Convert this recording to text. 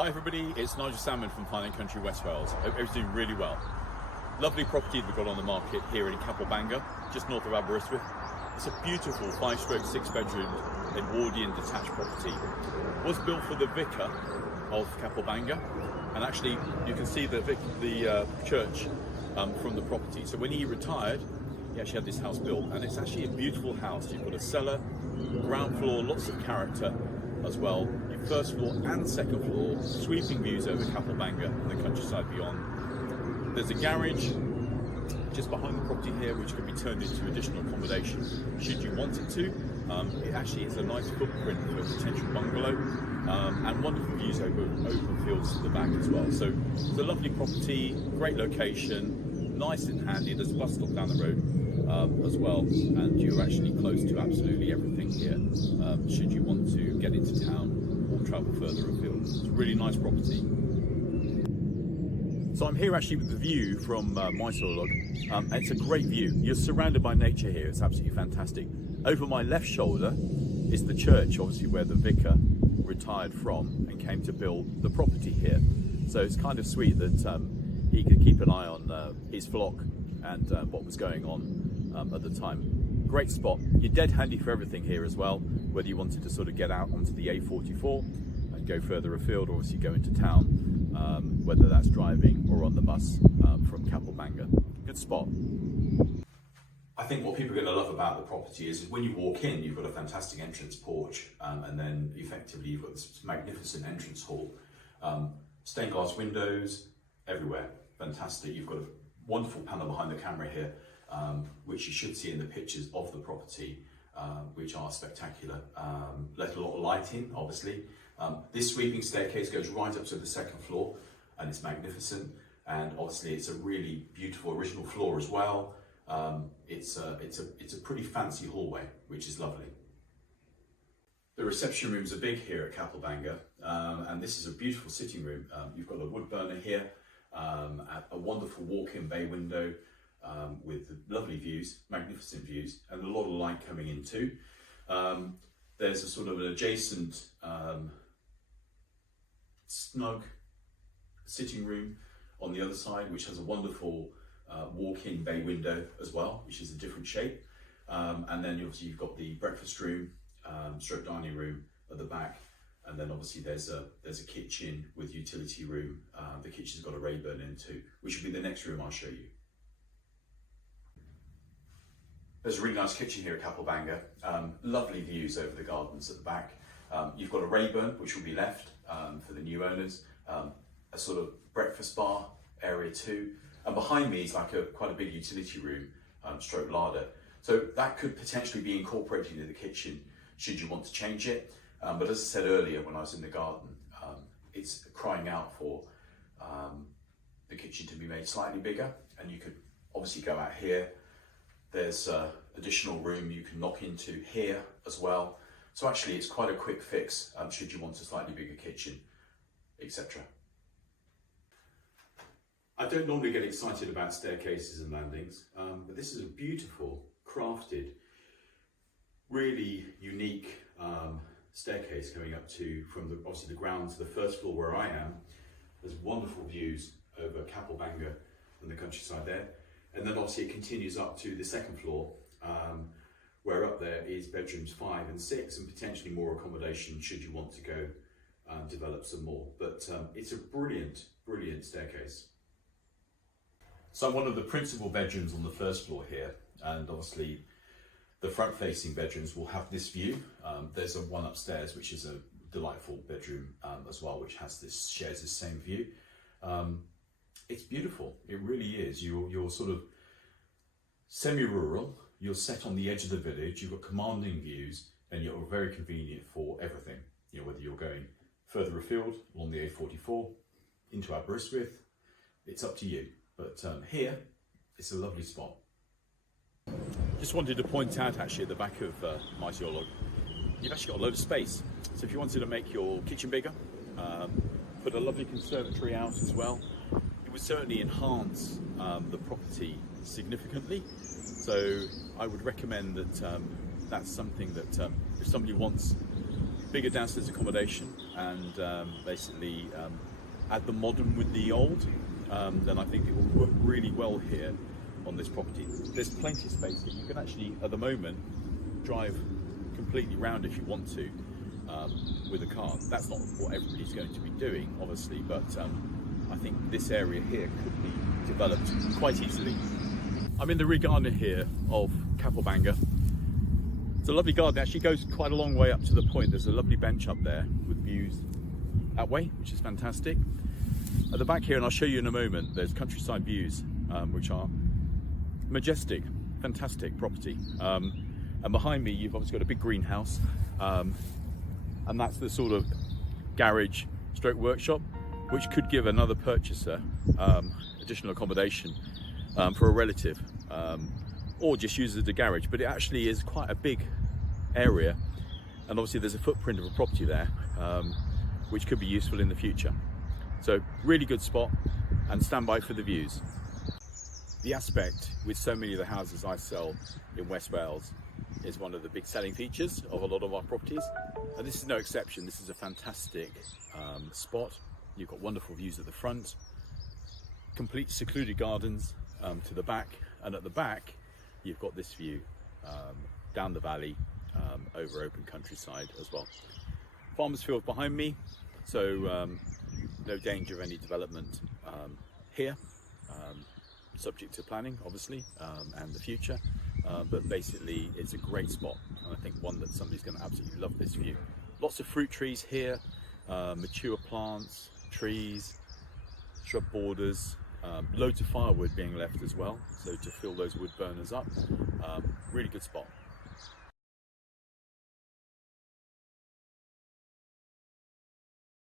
Hi everybody, it's Nigel Salmon from Fine & Country West Wales. Hope everyone's doing really well. Lovely property that we've got on the market here in Capel Bangor, just north of Aberystwyth. It's a beautiful 5-stroke 6-bedroom Edwardian detached property. It was built for the vicar of Capel Bangor, and actually you can see the church from the property. So when he retired, he actually had this house built, and it's actually a beautiful house. You've got a cellar, ground floor, lots of character as well. Your first floor and second floor, sweeping views over Capel Bangor and the countryside beyond. There's a garage just behind the property here, which can be turned into additional accommodation should you want it to. It actually is a nice footprint for a potential bungalow, and wonderful views over open fields to the back as well. So it's a lovely property, great location, nice and handy. There's a bus stop down the road as well, and you're actually close to absolutely everything here should you want to get into town or travel further afield. It's a really nice property. So I'm here actually with the view from my soil log, and it's a great view. You're surrounded by nature here, it's absolutely fantastic. Over my left shoulder is the church, obviously where the vicar retired from and came to build the property here. So it's kind of sweet that he could keep an eye on his flock and what was going on at the time. Great spot. You're dead handy for everything here as well, whether you wanted to sort of get out onto the A44 and go further afield, or obviously go into town, whether that's driving or on the bus from Capel Bangor. Good spot. I think what people are going to love about the property is when you walk in, you've got a fantastic entrance porch, and then effectively you've got this magnificent entrance hall. Stained glass windows everywhere, fantastic. You've got a wonderful panel behind the camera here, which you should see in the pictures of the property, which are spectacular. Let a lot of light in, obviously. This sweeping staircase goes right up to the second floor, and it's magnificent. And obviously, it's a really beautiful original floor as well. It's a pretty fancy hallway, which is lovely. The reception rooms are big here at Capel Bangor, and this is a beautiful sitting room. You've got a wood burner here, a wonderful walk-in bay window with lovely views, magnificent views, and a lot of light coming in too. There's a sort of an adjacent snug sitting room on the other side, which has a wonderful walk-in bay window as well, which is a different shape. And then obviously you've got the breakfast room, stroke dining room at the back. And then obviously there's a kitchen with utility room. The kitchen's got a Rayburn in too, which will be the next room I'll show you. There's a really nice kitchen here at Capel Bangor. Lovely views over the gardens at the back. You've got a Rayburn, which will be left for the new owners. A sort of breakfast bar area too. And behind me is like quite a big utility room, stroke larder. So that could potentially be incorporated into the kitchen should you want to change it. But as I said earlier, when I was in the garden, it's crying out for the kitchen to be made slightly bigger, and you could obviously go out here. There's additional room you can knock into here as well. So actually it's quite a quick fix should you want a slightly bigger kitchen, etc. I don't normally get excited about staircases and landings, but this is a beautiful, crafted, really unique staircase coming up to, from obviously the ground to the first floor where I am. There's wonderful views over Capel Bangor and the countryside there. And then obviously it continues up to the second floor, where up there is bedrooms 5 and 6, and potentially more accommodation should you want to go develop some more. But it's a brilliant, brilliant staircase. So I'm one of the principal bedrooms on the first floor here, and obviously the front-facing bedrooms will have this view. There's a one upstairs, which is a delightful bedroom as well, which shares this same view. It's beautiful, it really is. You're sort of semi-rural, you're set on the edge of the village, you've got commanding views, and you're very convenient for everything. You know, whether you're going further afield along the A44, into Aberystwyth, it's up to you. But here, it's a lovely spot. Just wanted to point out actually at the back of my log, you've actually got a load of space. So if you wanted to make your kitchen bigger, put a lovely conservatory out as well, it would certainly enhance the property significantly. So I would recommend that that's something that if somebody wants bigger downstairs accommodation and basically add the modern with the old, then I think it will work really well here on this property. There's plenty of space here. You can actually, at the moment, drive completely round if you want to with a car. That's not what everybody's going to be doing, obviously, but I think this area here could be developed quite easily. I'm in the rear garden here of Capel Bangor. It's a lovely garden. It actually goes quite a long way up to the point. There's a lovely bench up there with views that way, which is fantastic. At the back here, and I'll show you in a moment, there's countryside views, which are majestic, fantastic property. And behind me, you've obviously got a big greenhouse, and that's the sort of garage stroke workshop, which could give another purchaser additional accommodation for a relative, or just use it as a garage. But it actually is quite a big area, and obviously there's a footprint of a property there, which could be useful in the future. So really good spot, and stand by for the views. The aspect with so many of the houses I sell in West Wales is one of the big selling features of a lot of our properties, and this is no exception. This is a fantastic spot. You've got wonderful views at the front, complete secluded gardens to the back, and at the back you've got this view down the valley over open countryside as well. Farmers field behind me, so no danger of any development here, subject to planning obviously, and the future, but basically it's a great spot, and I think one that somebody's going to absolutely love this view. Lots of fruit trees here, mature plants, trees, shrub borders, loads of firewood being left as well, so to fill those wood burners up. Really good spot.